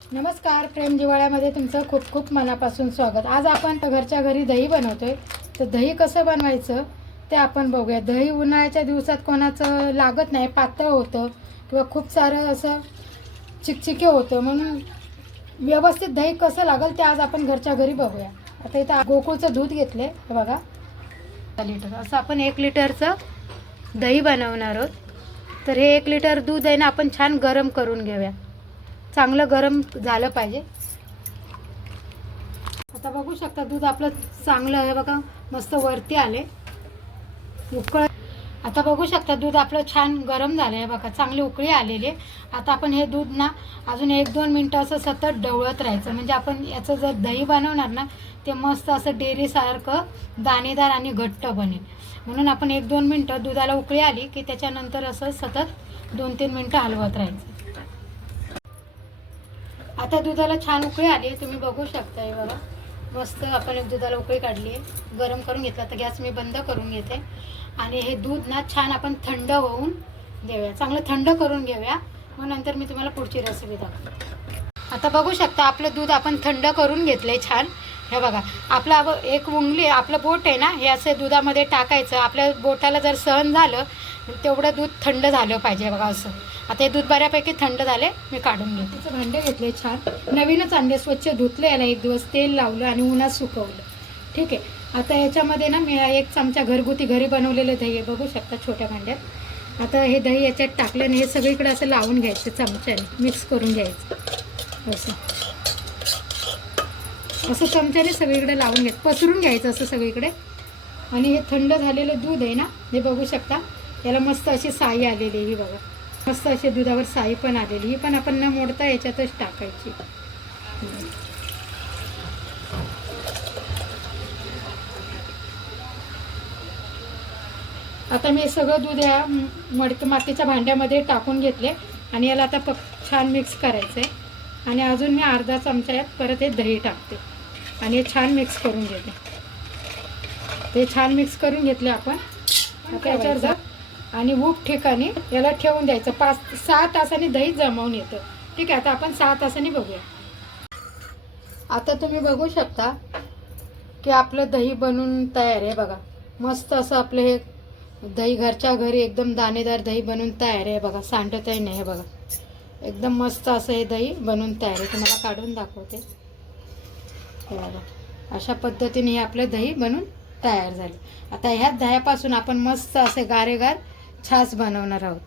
नमस्कार प्रेम दिवाळ्यामध्ये तुमचं खूप खूप मनापासून स्वागत. आज आपण घरच्या घरी दही बनवतोय. तर दही कसं बनवायचं ते आपण बघूया. दही उन्हाळ्याच्या दिवसात कोणाचं लागत नाही पातळ होतं किंवा खूप सारं असं चिकचिके होतं. म्हणून व्यवस्थित दही कसं लागेल ते आज आपण घरच्या घरी बघूया. आता इथं गोकुळचं दूध घेतले आहे बघा. लिटर. असं आपण एक लिटरचं दही बनवणार आहोत. तर हे एक लिटर दूध आहे ना आपण छान गरम करून घेऊया. चांगलं गरम झालं पाहिजे. आता बघू शकता दूध आपलं चांगलं आहे बघा मस्त वरती आले. उकळ आता बघू शकता दूध आपलं छान गरम झालं आहे बघा चांगली उकळी आलेली. आहे. आता आपण हे दूध ना अजून एक दोन मिनटं असं सतत ढवळत राहायचं. म्हणजे आपण याचं जर दही बनवणार ना ते मस्त असं डेअरीसारखं दाणेदार आणि घट्ट बनेल. म्हणून आपण एक दोन मिनटं दुधाला उकळी आली की त्याच्यानंतर असं सतत दोन तीन मिनटं हलवत राहायचं. आता दुधाला छान उकळी आली तुम्ही बघू शकता हे बघा. मस्त आपण एक दुधाला उकळी काढली आहे. गरम करून घेतला तर गॅस मी बंद करून घेते. आणि हे दूध ना छान आपण थंड होऊन देऊया चांगलं थंड करून घेऊया. मग नंतर मी तुम्हाला पुढची रेसिपी दाखवते. आता बघू शकता आपलं दूध आपण थंड करून घेतलंय छान. हे बघा आपलं एक उंगली आपलं बोट आहे ना हे असं दुधामध्ये टाकायचं. आपल्या बोटाला जर सहन झालं तेवढं दूध थंड झालं पाहिजे बघा असं. आता हे दूध बऱ्यापैकी थंड झाले मी काढून घेते. त्याचं भांडे घेतले छान. नवीनच आणले स्वच्छ धुतले याला एक दिवस तेल लावलं आणि उन्हात सुकवलं. ठीक आहे. आता ह्याच्यामध्ये ना मी एक चमचा घरगुती घरी बनवलेलं दही आहे. बघू शकता छोट्या भांड्यात. आता हे दही याच्यात टाकलं आणि हे सगळीकडे असं लावून घ्यायचं चमच्याने मिक्स करून घ्यायचं. असं. असं चमच्याने सगळीकडे लावून घ्यायचं पसरून घ्यायचं असं सगळीकडे. आणि हे थंड झालेलं दूध आहे ना हे बघू शकता. याला मस्त अशी साई आलेली आहे ही बघा. मस्त अशी दुधावर साई पण आलेली ही पण आपण न मोडता याच्यातच टाकायची. आता मी सगळं दूध या मडक मातीच्या भांड्यामध्ये टाकून घेतले. आणि याला आता पक छान मिक्स करायचं आहे आणि अजून मी अर्धा चमचा यात परत हे दही टाकते. आणि हे छान मिक्स करून घेते. ते छान मिक्स करून घेतले आपण. आता याच्यावर जा. आणि उप ठिकाणी याला ठेवून द्यायचं. पाच सहा तासांनी दही जमवून येतं. ठीक आहे आता आपण सहा तासांनी बघूया. आता तुम्ही बघू शकता की आपलं दही बनून तयार आहे बघा. मस्त असं आपलं हे दही घरच्या घरी एकदम दाणेदार दही बनून तयार आहे बघा. सांडतही नाही बघा. एकदम मस्त असं हे दही बनून तयार आहे. तुम्हाला काढून दाखवते. हे बघा. अशा पद्धतीने हे आपलं दही बनून तयार झाले. आता ह्या दह्यापासून आपण मस्त असे गारेगार छाछ बनवणार आहोत.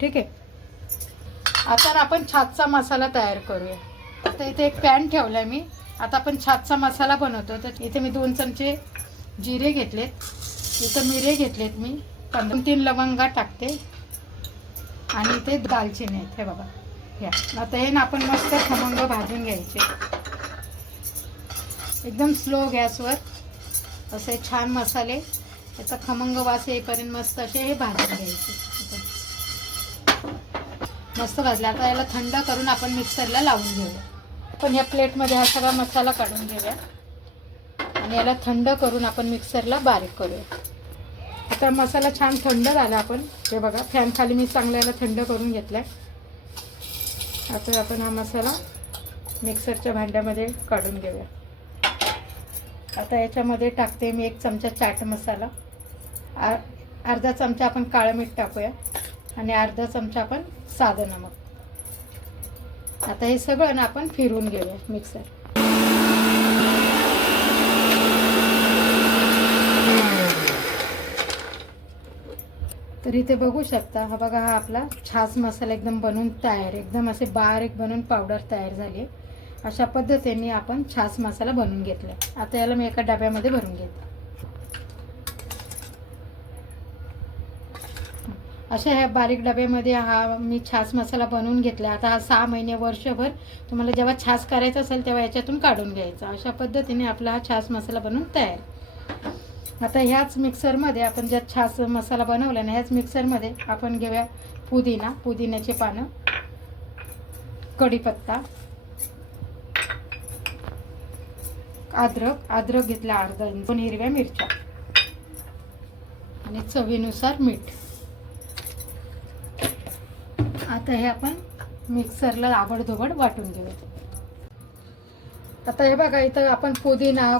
ठीक आहे? आता आपण छाछचा मसाला तयार करूया. आता इथे एक पॅन ठेवला मी. आता आपण छाछचा मसाला बनवतो. तर इथे मी दोन चमचे जिरे घेतलेत. इथं मिरे घेतलेत मी. पंधरा तीन लवंगा टाकते. आणि इथे दालचिनी आहेत. हे बघा. ह्या आता हे ना आपण मस्त खमंग भाजून घ्यायचे. एकदम स्लो गॅसवर असे छान मसाले. याचा खमंग वास येईपर्यंत मस्त असे हे भाजून घ्यायचे. मस्त भाजले. आता याला थंड करून आपण मिक्सरला लावून घेऊया. आपण या प्लेटमध्ये हा सगळा मसाला काढून घेऊया. आणि याला थंड करून आपण मिक्सरला बारीक करूया. आता मसाला छान थंड झाला आपण. हे बघा फॅन खाली मी चांगला याला थंड करून घेतलाय. आता आपण हा मसाला मिक्सरच्या भांड्यामध्ये काढून घेऊया. आता याच्यामध्ये टाकते मी एक चमचा चाट मसाला. आ अर्धा चमचा आपण काळं मीठ टाकूया आणि अर्धा चमचा आपण साधं नमक. आता हे सगळं ना आपण फिरवून घेऊया मिक्सर. तर इथे बघू शकता हा बघा हा आपला छास मसाला एकदम बनवून तयार एकदम असे बारीक बनवून पावडर तयार झाली. अशा पद्धतीने आपण छास मसाला बनवून घेतला. आता याला मी एका डब्यामध्ये भरून घेते. अशा ह्या बारीक डब्यामध्ये हा मी छास मसाला बनवून घेतला. आता हा सहा महिने वर्षभर तुम्हाला जेव्हा छास करायचा असेल तेव्हा याच्यातून काढून घ्यायचा. अशा पद्धतीने आपला हा छास मसाला बनवून तयार. आता ह्याच मिक्सरमध्ये आपण ज्यात छास मसाला बनवला ना ह्याच मिक्सरमध्ये आपण घेऊया पुदिना पुदिन्याचे पानं कढीपत्ता अद्रक अद्रक घेतला अर्धा इंच दोन हिरव्या मिरच्या आणि चवीनुसार मीठ. आता हे आपण मिक्सरला आबडधोबड वाटून घेऊया. आता हे बघा इथं आपण पुदिना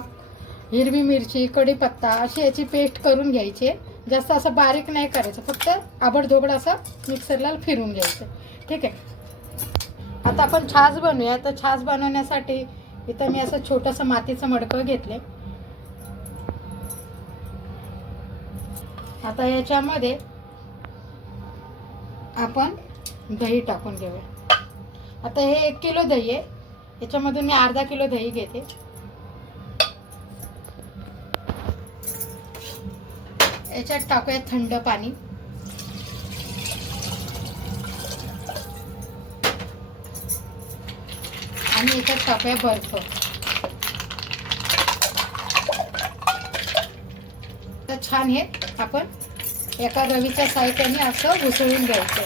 हिरवी मिरची कढीपत्ता अशी याची पेस्ट करून घ्यायची. आहे. जास्त असं बारीक नाही करायचं फक्त आबडधोबड असं मिक्सरला फिरून घ्यायचं. ठीक आहे. आता आपण छास बनवूया. तर छास बनवण्यासाठी इथं मी असं छोटंसं मातीचं मडकं घेतले आता याच्यामध्ये आपण दही टाकून घेऊया. आता हे एक किलो दही आहे. याच्यामधून मी अर्धा किलो दही घेते. याच्यात टाकूया थंड पाणी. आणि याच्यात टाकूया बर्फ. तर छान हे आपण. एका रवीच्या साहित्याने असं घुसळून घ्यायचं.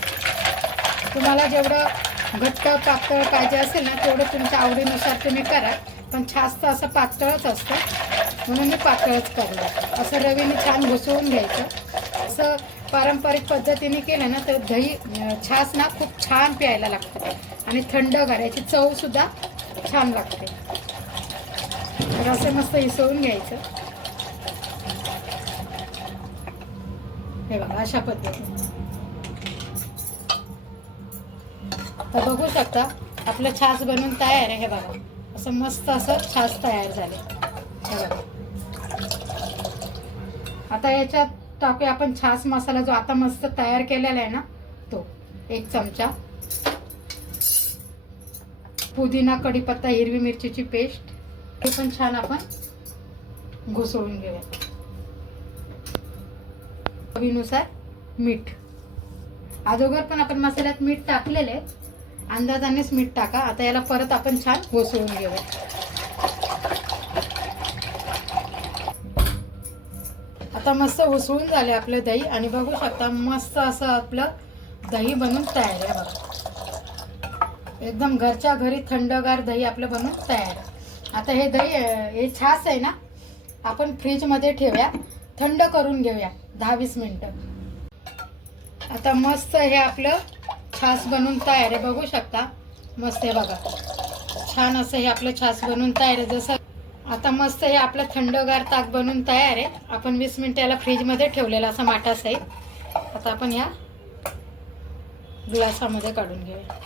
तुम्हाला जेवढं घट्ट पातळ पाहिजे असेल ना तेवढं तुमच्या आवडीनुसार तुम्ही करा. पण छास्त तर असं पातळच असतं. म्हणून मी पातळच करणार असं रवीने छान घुसवून घ्यायचं. असं पारंपरिक पद्धतीने केलं ना तर दही छास ना खूप छान प्यायला लागतं. आणि थंड घालायची चवसुद्धा छान लागते. तर असं मस्त हिसवून घ्यायचं. हे बघा अशा पद्धतीने. तर बघू शकता आपलं छास बनवून तयार आहे हे बघा. असं मस्त असं छास तयार झाले. हे बघा. आता याच्यात टाकूया आपण छास मसाला जो आता मस्त तयार केलेला आहे ना तो एक चमचा. पुदिना कढीपत्ता हिरवी मिरचीची पेस्ट हे पण छान आपण घुसळून घेऊया. चवीनुसार मीठ. अगोदर पण आपण मसाल्यात मीठ टाकलेले आहे. अंदाजानेच मीठ टाका. आता याला परत आपण छान घुसळून घेऊया. आता मस्त उसळून झाले आपलं दही आणि बघू शकता मस्त असं आपलं दही बनून तयार आहे बघा. एकदम घरच्या घरी थंडगार दही आपलं बनून तयार आहे. आता हे दही हे छास आहे ना आपण फ्रीजमध्ये ठेवूया. थंड करून घेऊया दहा वीस मिनटं. आता मस्त हे आपलं छास बनवून तयार आहे. बघू शकता मस्त आहे बघा. छान असं हे आपलं छास बनवून तयार आहे. जसं आता मस्त हे आपलं थंडगार ताक बनवून तयार आहे. आपण वीस मिनिटं याला फ्रीजमध्ये ठेवलेला असा माठा साईड. आता आपण ह्या ग्लासामध्ये काढून घेऊया.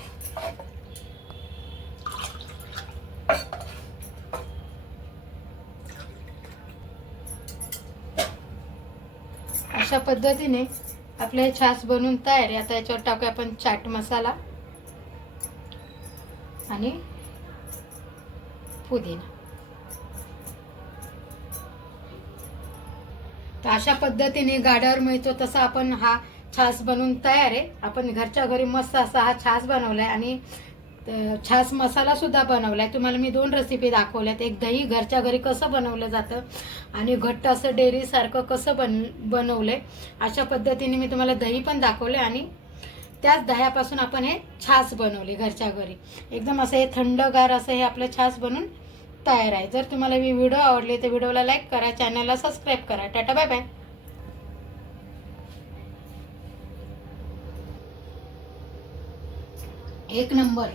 अशा पद्धतीने आपलं हे छास बनवून तयार आहे. आता याच्यावर टाकूया आपण चाट मसाला आणि पुदिना. तर अशा पद्धतीने गाड्यावर मिळतो तसा आपण हा छास बनवून तयार आहे. आपण घरच्या घरी मस्त असा हा छास बनवलाय आणि छास मसाला सुद्धा बनवलाय. तुम्हाला मी दोन रेसिपी दाखवल्यात. एक दही घरच्या घरी कसं बनवलं जातं आणि घट्ट असं डेअरीसारखं कसं बन बनवलंय अशा पद्धतीने मी तुम्हाला दही पण दाखवले आणि त्याच दह्यापासून आपण हे छास बनवले घरच्या घरी. एकदम असं हे थंडगार असं हे आपलं छास बनून तयार आहे. जर तुम्हाला मी व्हिडिओ आवडले तर व्हिडिओला लाईक करा चॅनलला सबस्क्राईब करा. टाटा बाय बाय एक नंबर.